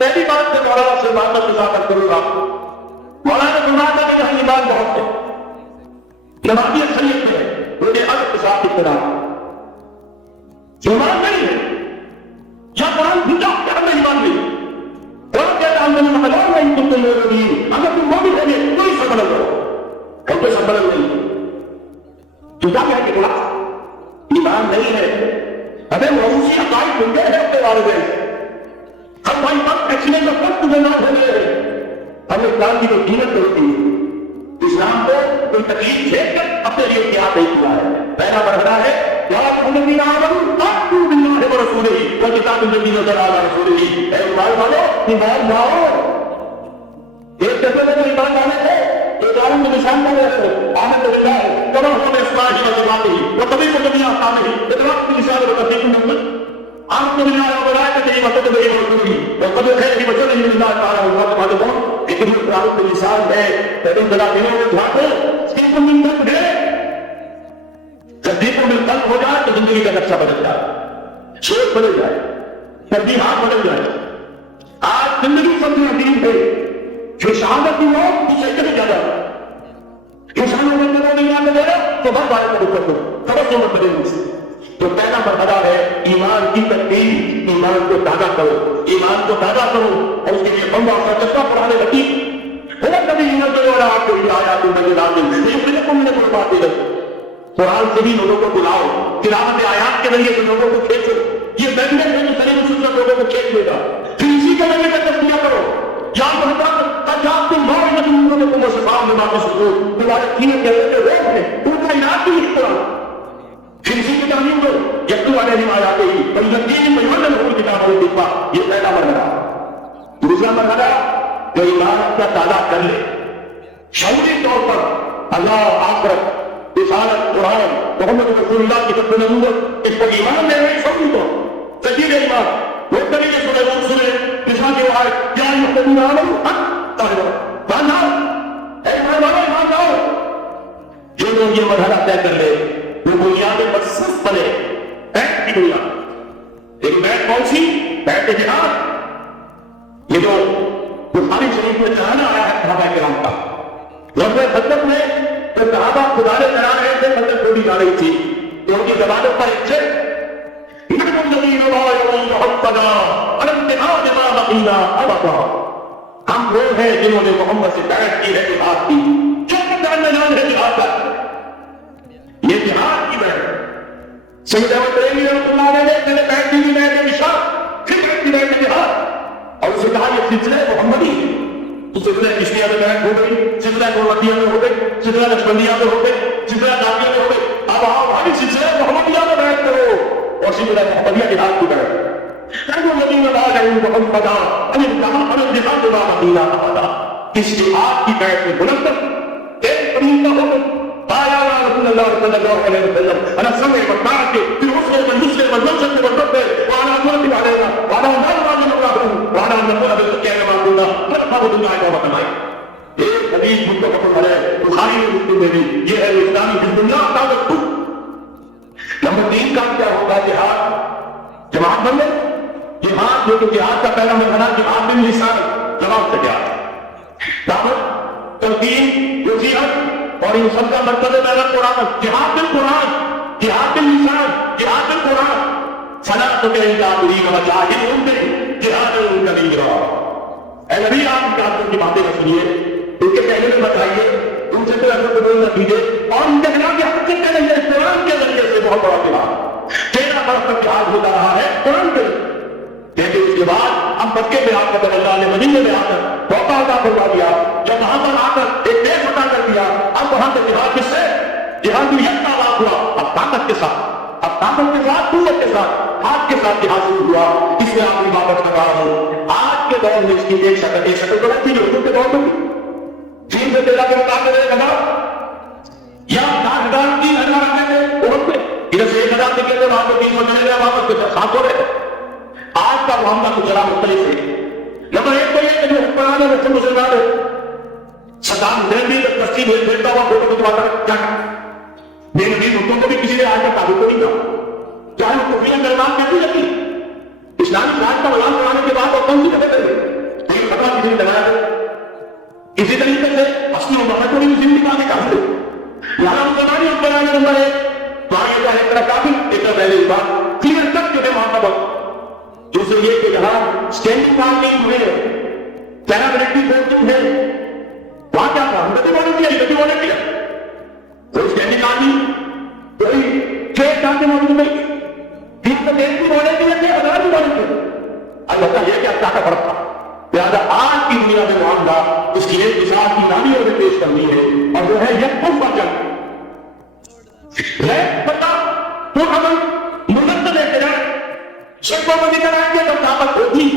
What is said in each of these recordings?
پہلی بات سے مولانا سے بات کروں گا. مولانا فرمایا تھا کہ یہاں ایمان بہت ہے، نمازی اکثریت ہے، مجھے ادب کے ساتھ اقتدار ایمان نہیں ہے. یا قرآن پوچھا کہ ہمیں ایمان نہیں. قرآن کہتا ہم نے مطلب نہیں تم تم مومن، اگر تم مومن ہو گے کوئی سبب کرو، ہم کوئی سبب نہیں. تو کیا کہہ کے بولا ایمان نہیں ہے. ہمیں موضوعی عقائد بن گئے ہیں اپنے والدین، ہم بھائی وقت ایکسیڈنٹ کا وقت گزرنا ہو گئے ہیں. ہمیں اسلام کی کوئی قیمت نہیں ہوتی. اسلام کو کوئی تکلیف دیکھ کر اپنے لیے کیا نہیں کیا ہے. پہلا مرحلہ ہے یا الذین آمنوا آمنوا باللہ ورسولہ والکتاب الذی نزل علی رسولہ. اے ایمان والو ایمان لاؤ. ایک دفعہ میں ایمان لانے تھے ایک عالم کے نشان کا ہے آمن باللہ کما هو باسمائہ وصفاتہ وطبیب جميع احکامہ ادراک باللسان وتصدیق بالقلب. آمن باللہ وملائکتہ وکتبہ ورسلہ وقد خیر بشر من اللہ تعالی وصفاتہ. لیکن یہ قرآن کے نشان ہے پہلے ذرا دلوں میں جھانکو تصدیق بالقلب ہے. تصدیق بالقلب ہو جائے تو زندگی کا نقشہ بدل جائے، سوچ بدل جائے، ترجیحات بدل جائے. آج زندگی سب سے عظیم ہے جو شہادت کی موت اسے کہیں زیادہ انسانوں میں نظر نہیں آنے دے رہا تو بہت بارے کو کر دو توجہ مت بدلنے سے. تو پہلا مرحلہ ہے ایمان کی تکمیل. ایمان کو تازہ کرو، ایمان کو تازہ کرو اور اس کے لیے بمبا کا چسپا پڑھانے لگی. کبھی نظر والا آپ کو آیا تو نظر آتے بالکل نے کوئی بات نہیں. قرآن سے بھی لوگوں کو بلاؤ، تلاوت آیات کے ذریعے لوگوں کو کھینچو. یہ میگنیٹ ہے جو سری مسلم لوگوں کو کھینچ دے گا. پھر اسی کے ذریعے کا تسلیہ کرو. یا تمہارے سینے کے اندر جو روگ ہے ان کا علاج بھی اس طرح. پھر اسی کی تعلیم دو یکتو علیہم آیاتہ ویزکیہم ویعلمہم الکتاب والحکمہ. یہ پہلا مرحلہ. دوسرا مرحلہ جو ایمان کا تازہ کر لے شعوری طور پر اللہ آخرت رسالت قرآن محمد رسول اللہ کی سب نبوت اس پر ایمان لے رہے شعوری طور سجید ایمان. وہ طریقے سنے وہ سنے جسا کے وہاں یا الذین آمنوا ایمان لاؤ ایمان لاؤ. جو لوگ یہ مرحلہ طے کر لے وہ بنیاد مخصوص بنے بیت کی بنیاد. ایک بیت کون سی؟ بیت جہاد. یہ جو بخاری شریف میں چڑھانا آیا ہے صحابہ کرام کا غزوہ بدر میں تو صحابہ خدا نے چڑھا رہے تھے بدر ٹوٹی جا رہی تھی تو ان کی زبانوں پر ایک چیک ہم وہ ہیں جنہوں نے محمد سے بیعت کی ہے جہاد کی. جو جاننے جان ہے جہاد کا یہ جہاد کی بیعت. سید احمد بریلوی رحمۃ اللہ علیہ نے بیعت کی بیعت اشراق پھر بیعت کی بیعت جہاد اور اسے کہا یہ سلسلہ محمدی ہے. تو سلسلہ کشتیہ میں بیعت ہو گئی، سلسلہ کوروٹیہ میں ہو گئی، سلسلہ نقشبندیہ میں ہو گئی، سلسلہ داخلہ میں ہو گئی. اب آؤ بھائی سلسلہ محمدیہ میں بیعت کرو اور سلسلہ محمدیہ جہاد کی بیعت. اس جہاد کی بیعت میں بلند ایک قبیل کا حکم آیا رسول اللہ صلی اللہ علیہ وسلم انا سمع والطاعة في العسر واليسر والمنشط والمكر وعلى أموال علينا وعلى أموال الله وعلى أن نقول بالتقيان ما قلنا نرفع بالله وما كمائي. ایک حدیث متفق علیہ بخاری میں مسلم میں بھی یہ ہے اسلامی حزب اللہ طاقت کو. نمبر 3 کام کیا ہوگا؟ جہاد. جماعت بن گئے. جہاد جو کہ جہاد کا پہلا مرحلہ جہاد باللسان زبان سے جہاد دعوت تلقین نصیحت اور ان سب کا مرکز پہلا قرآن. جہاد بالقرآن، جہاد باللسان، جہاد بالقرآن. صلاۃ الکافرین وجاہدہم به جہاد کبیرا. اے نبی آپ کافروں کی باتیں نہ سنیے، ان کے پہلے میں بتائیے، ان سے پھر اثر قبول نہ کیجیے اور ان کے خلاف یہ حق کے ذریعے قرآن کے ذریعے سے بہت بڑا جہاد 13 برس تک جہاد ہوتا رہا ہے قرآن کے. لیکن اس کے بعد ہم مکے میں آ کر اللہ نے مدینے میں آ کر موقع عطا فرما دیا. جب وہاں پر آ کر ایک دیش عطا کر دیا. اب وہاں سے جہاد کس سے؟ جہاد بھی یک تعداد ہوا. اب طاقت کے ساتھ، اب طاقت کے ساتھ، قوت کے ساتھ، ہاتھ کے ساتھ جہاد شروع ہوا. اس میں آپ کی بات کر رہا ہوں. آج کے دور میں اس کی ایک شکل تو رہتی ہے کے دور میں 3 سے 13 کے مقابلے میں 1000 یا 10,000 3,000 آنے تھے عہد میں. ادھر سے 1,000 نکلے تھے، وہاں پہ 3 بچنے گئے، واپس کچھ 7 ہو رہے تھے. آج کا معاملہ کچھ ذرا مختلف ہے. نمبر 1 تو یہ کہ جو حکمران ہے وہ مسلمان ہے. صدام حسین بھی تقسیم ہوئے پھرتا ہوا فوٹو کھنچواتا کیا میرے نبی ملکوں کو بھی کسی نے آج تک قابل کو نہیں کہا، چاہے وہ کفیہ درمان کیسی لگی. اسلامی راج کا اعلان کرانے کے بعد اور کون سی جگہ کرے نہیں لگایا. اسی طریقے سے اصلی محمد کو بھی مسلم آگے کافر یہاں مسلمانی اور بنانے نمبر ہے تو آگے کا ایک طرح کافی ایک طرح پہلے اس بات کلیئر کٹ جو ہے محمد دوسرے یہ کہ یہاں اسٹینڈنگ آرمی ہوئے پیراملٹری فورسز ہے وہاں کیا تھا گتی والے کیا کوئی اسٹینڈنگ آرمی کوئی چھ ڈانٹے والے نہیں تین دیش بھی والے کے لیے ہزار بھی والے کے البتہ یہ کیا کا فرق تھا. لہٰذا آج کی دنیا میں معاملہ اس کی ایک مثال کی نامی اور پیش کرنی ہے اور وہ ہے یہ خود پر جنگ ہے. بتا تو عمل ملت لے کے جائے شکوں کو نکل آئیں گے جب طاقت ہوگی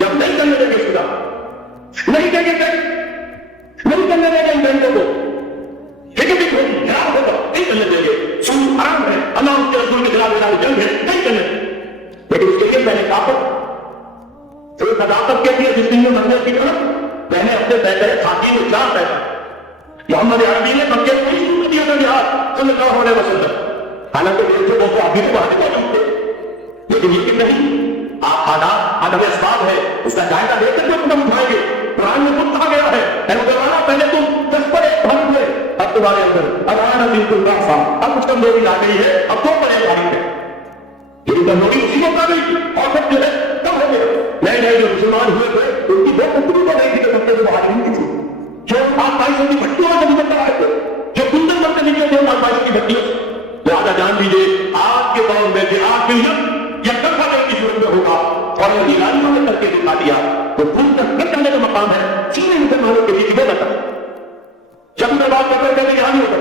جب نہیں کرنے لگے خدا نہیں دیں گے نہیں کرنے دیں گے ان بینکوں کو لیکن بھی خراب ہوگا نہیں کرنے دیں گے سود حرام ہے اللہ اس کے رسول کے خلاف جنگ ہے نہیں کرنے لیکن اس کے لیے پہلے طاقت تو صداقت کے لیے جس دن میں منزل کی طرف پہلے اپنے بہتر خاطین اسلام پیدا محمد عربی نے مکے میں نہیں شروع کیا تھا جہاد صلی اللہ علیہ وسلم حالانکہ میرے سے بہت آگے کو آنے والے تھے لیکن یہ کہ نہیں آپ حالات عدم اسباب ہے اس کا جائزہ لے کر کے قدم اٹھائیں گے. قرآن میں خود کہا گیا ہے اے مسلمانوں پہلے تم 10 پر 1 بھر ہوئے اب تمہارے اندر ارانا بالکل راستہ اب کچھ کمزوری آ گئی ہے اب 2 پر 1 بھاری ہے لیکن کمزوری اسی کو آ گئی اور سب جو ہے کم ہو گیا. نئے نئے جو مسلمان ہوئے تھے ان کی 2 کتنی کو نہیں تھی کہ مکے سے باہر نہیں تھی جو 5-5 کی بھٹیوں سے نکل آئے تھے جو کندن کرتے نکلے تھے 5-5 کی بھٹیوں سے. لہٰذا جان دیجیے آج کے دور میں جہاد کے لیے یا کرفا دینے کی ضرورت میں ہوگا اور یہ ایرانیوں نے کر کے دکھا دیا تو پھول تک کر جانے کا مقام ہے سینے مسلمانوں کے لیے وہ نہ کریں. جب میں بات کر رہے یہاں نہیں ہوتا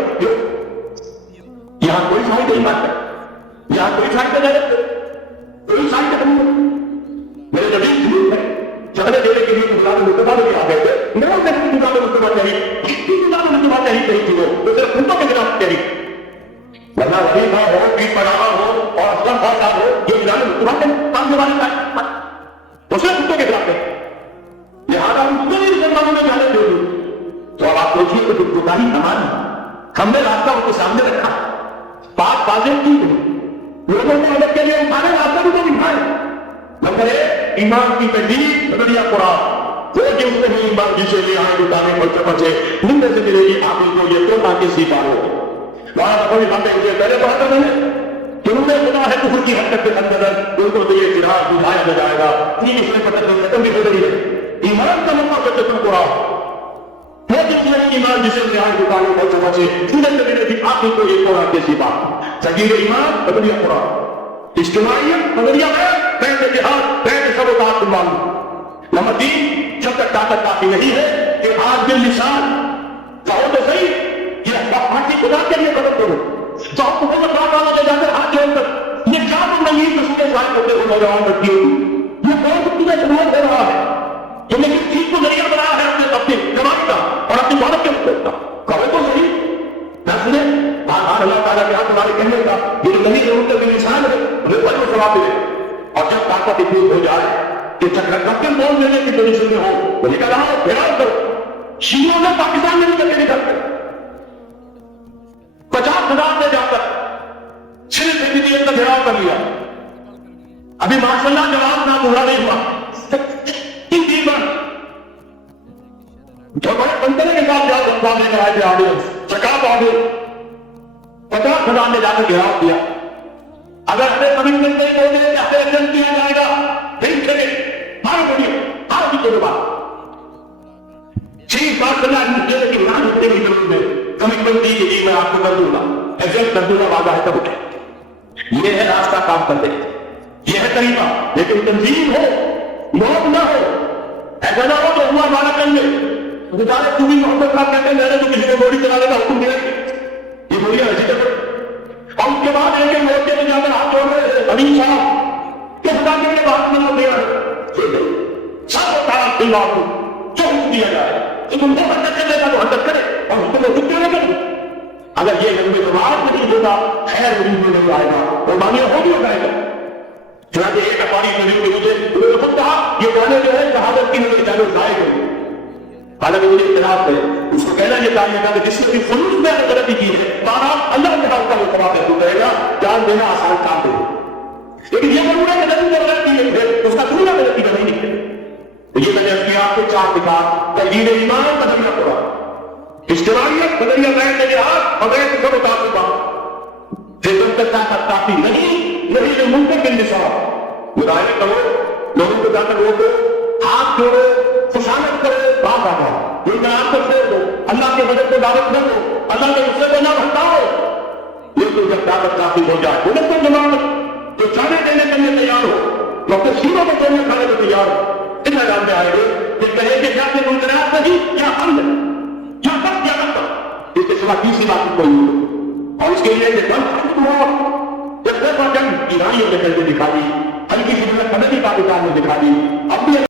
یہاں کوئی سائڈ نہیں بات ہے یہاں کوئی سائڈ پہ نہیں کوئی سائڈ پہ نہیں میرے نبی جھوٹ ہے جھگڑے دینے کے لیے گزارے مستفا میں آ گئے تھے میں اس نے گزارے مستفا چاہیے گزارے مستفا چاہیے صحیح تھی وہ تو صرف خودوں کے خلاف چاہیے ورنہ وظیفہ ہو پیر پڑھاوا ہو اور اسلم خاصا ہو یہ گزارے مستفا کے کام کے بارے میں تو صرف خودوں کے خلاف ہے. لہٰذا ہم خود ہی مسلمانوں میں جانے دے دوں تو اب آپ سوچیے کہ جو گاہی سامان ہم نے راستہ ان کے سامنے رکھا بات واضح کی لوگوں کو مدد کے لیے اٹھانے راستہ بھی تو دکھائے نمبر 1 ایمان کی تجدید نظریہ قرآن وہ کہ اس نے ایمان جسے لے آئے جو دانے پڑھتے پڑھتے نمبر سے ملے گی آپ کو یہ تو تاکہ سیکھا ہو وہاں اپنی باتیں مجھے پہلے پڑھتا میں نے کہ انہوں نے خدا ہے کفر کی حرکت کے اندر ان کو تو یہ چراغ بجھایا نہ جائے گا نہیں اس میں پتہ نہیں ختم بھی ہو رہی ہے ایمان کا مقام ہے تم قرآن وہ کہ اس نے ایمان جسے لے آئے جو دانے پڑھتے پڑھتے نمبر سے ملے گی آپ کو یہ قرآن کے سیکھا تغییر ایمان نظریہ قرآن اجتماعیت نظریہ پہلے جہاد پہلے سب و تعاقب معلوم. نمبر 3 جب تک طاقت کافی نہیں ہے کہ آج دل نشان کہو تو صحیح یہ پارٹی خدا کے لیے قدم کرو تو آپ کو بہت بات آنا لے جاتے ہاتھ جوڑ کر یہ کیا تم نہیں تصویر ظاہر کرتے ہو نوجوان بچیوں یہ بہت تمہیں سماج دے رہا ہے کہ لیکن چیز کو ذریعہ بنایا ہے اپنے کمائی کا اور اپنی مدد کے مطلب کا کہو تو صحیح نہ سنے اللہ تعالیٰ کے ہاتھ تمہارے کہنے کا یہ نہیں ضرورت ہے انسان ہے انہیں بڑھ کو ثواب ملے اور جب طاقت اتنی ہو جائے کہ چکر بول دینے کی پوزیشن میں ہو وہ نکل آؤ گھیراؤ کرو شیعوں نے پاکستان میں نکل کے نکل کر 50,000 میں جا کر صرف ایک کا گھیراؤ کر لیا ابھی ماشاءاللہ جواب نہ پورا نہیں ہوا 3 دن بعد جو بڑے بندے کے ساتھ جا سکتا لے کر آئے تھے آڈینس چکاپ آڈینس 50,000 نے جا کر گھیراؤ کیا اگر ہمیں کمٹمنٹ نہیں بول دیں کہ ہمیں ایکشن کیا جائے گا پھر چلے مارو بولیے آؤ کی کوئی بات چیز بات کرنا ہے کہ نہ ہوتے کی ضرورت میں کمٹمنٹ دی کہ جی میں آپ کو کر دوں گا ایکشن کر دوں گا وعدہ ہے تب اٹھے یہ ہے راستہ کام کرتے یہ ہے طریقہ لیکن تنظیم ہو موت نہ ہو ایسا نہ ہو تو ہوا ہمارا کر لے گزارے تم بھی محمد صاحب کہتے ہیں میں نے تو کسی کو گولی چلانے کا حکم دیا یہ گولیاں ایسی کرتے اور اس کے بعد ایک موقع میں جا کر ہاتھ جوڑ رہے تھے امین صاحب کہ خدا کے لیے بات نہیں دیا سب ہوتا ہے آپ بات کو جو حکم دیا جائے تو تم کو حرکت کرنے کا تو حرکت کرے اور حکم کو کیوں نہ کرے اگر یہ نظم جماعت نہیں ہوگا خیر وجود میں نہیں آئے گا قربانیاں ہوگی ہو جائے گا چنانچہ ایک اپاری نظر کے مجھے انہوں نے خود کہا یہ گانے جو ہے شہادت کی نظر چاہے ضائع کریں حالانکہ مجھے اختلاف ہے اس کو کہنا یہ چاہیے تھا کہ جس نے بھی خلوص میں اگر غلطی کی ہے بہرحال اللہ کے حال کا وہ ثواب محسوس رہے گا جان دینا آسان کام ہے لیکن یہ ضرور ہے کہ غلطی کی ہے اس کا ضرور غلطی کا نہیں نکلے یہ میں نے اپنے آپ کو چار دکھا تجدید ایمان نظریہ پڑا اشتراکیت نظریہ غیر جہاد اور غیر سب تعصبہ سے تم تک طاقت کافی نہیں ممکن کے نصاب مظاہرے کرو لوگوں کو جا کر روکو ہاتھ جوڑو خوشامد کرو بات آ جاؤ یہ جناب کو چھوڑ دو اللہ کے مدد کو دعوت نہ دو اللہ کے غصے کو نہ بھٹکاؤ یہ تو جب طاقت کافی ہو جائے ملک کو جماعت جو چانے دینے کے لیے تیار ہو تو اپنے سینوں کو توڑنے کھانے کو تیار ہو ان میدان میں آئے گے کہ کہے کہ جا کے منظرات نہیں یا ہم ہے یا سب یا سب اس کے سوا تیسری بات کوئی نہیں اور اس کے لیے کہ دم ختم ہوا جب دیکھا جنگ ایرانیوں نے کر کے دکھا دی ہلکی سی مدد مددی پاکستان نے دکھا دی اب بھی